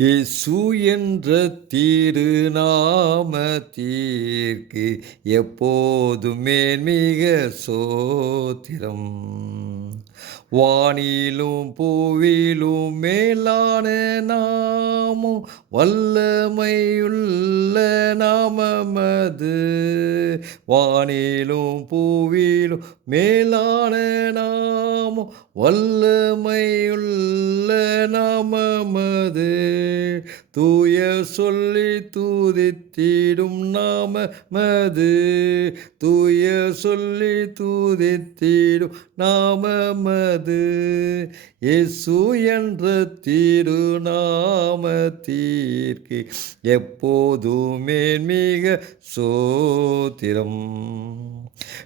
இயேசு என்ற திருநாமத்திற்கு எப்போதுமே மிக சோத்திரம். வானிலும் பூவிலும் மேலான நாமும் வல்லமையுள்ள நாமமது. வானிலும் பூவிலும் மேலான நாமும் வல்லமையுள்ள நாமமது. தூய சொல்லி தூதித்திடும் நாமமது தூய சொல்லி தூதித்திடும் நாமமது இயேசு என்ற திருநாமத்திற்கு எப்போதுமே மிக சோத்திரம்.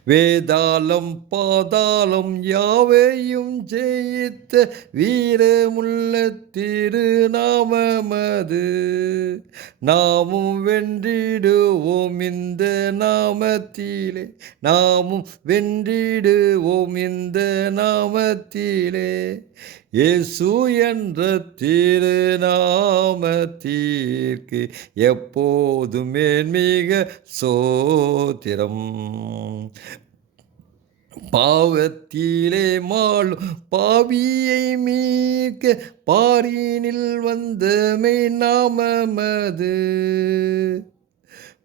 வேதாளம் பாதாளம் யாவையும் ஜெயித்த வீரமுள்ள திருநாம அது. நாமும் வென்றிடுவோம் இந்த நாமத்திலே. நாமும் வென்றிடுவோம் இந்த நாமத்திலே. இயேசு என்ற திருநாமத்திற்கு எப்போதுமே மிக சோத்திரம். பாவத்திலே மாள் பாவியை மீட்க பாரினில் வந்தமை நாமமது.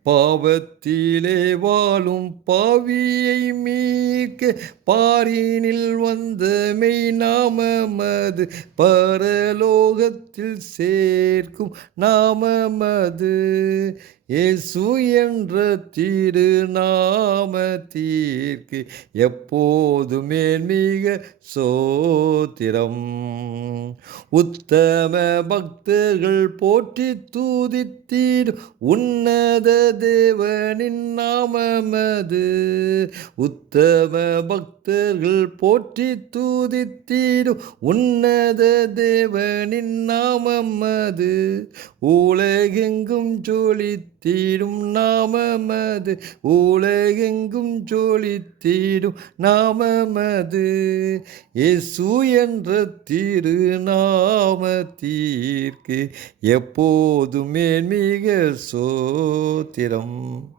பாவத்திலே வாழும் பாவியை மீட்க பாரினில் வந்த மெய் நாமமது. பரலோகத்தில் சேர்க்கும் நாமமது. இயேசு என்ற திருநாமத்திற்கு எப்போதுமே மிக சோத்திரம். உத்தம பக்தர்கள் போற்றி தூதித்தீர் உன்னத தேவனின் நாமமது உத்தம பக்தர்கள் போற்றி தூதித்தீர் உன்னத தேவனின் நாமமது உலகெங்கும் ஜொலித்தீடும் நாமமது. உலகெங்கும் ஜொலித்தீடும் நாமமது. இயேசு என்ற திருநாமத்தீர்க்கு எப்போதுமே மிக சோத்திரம்.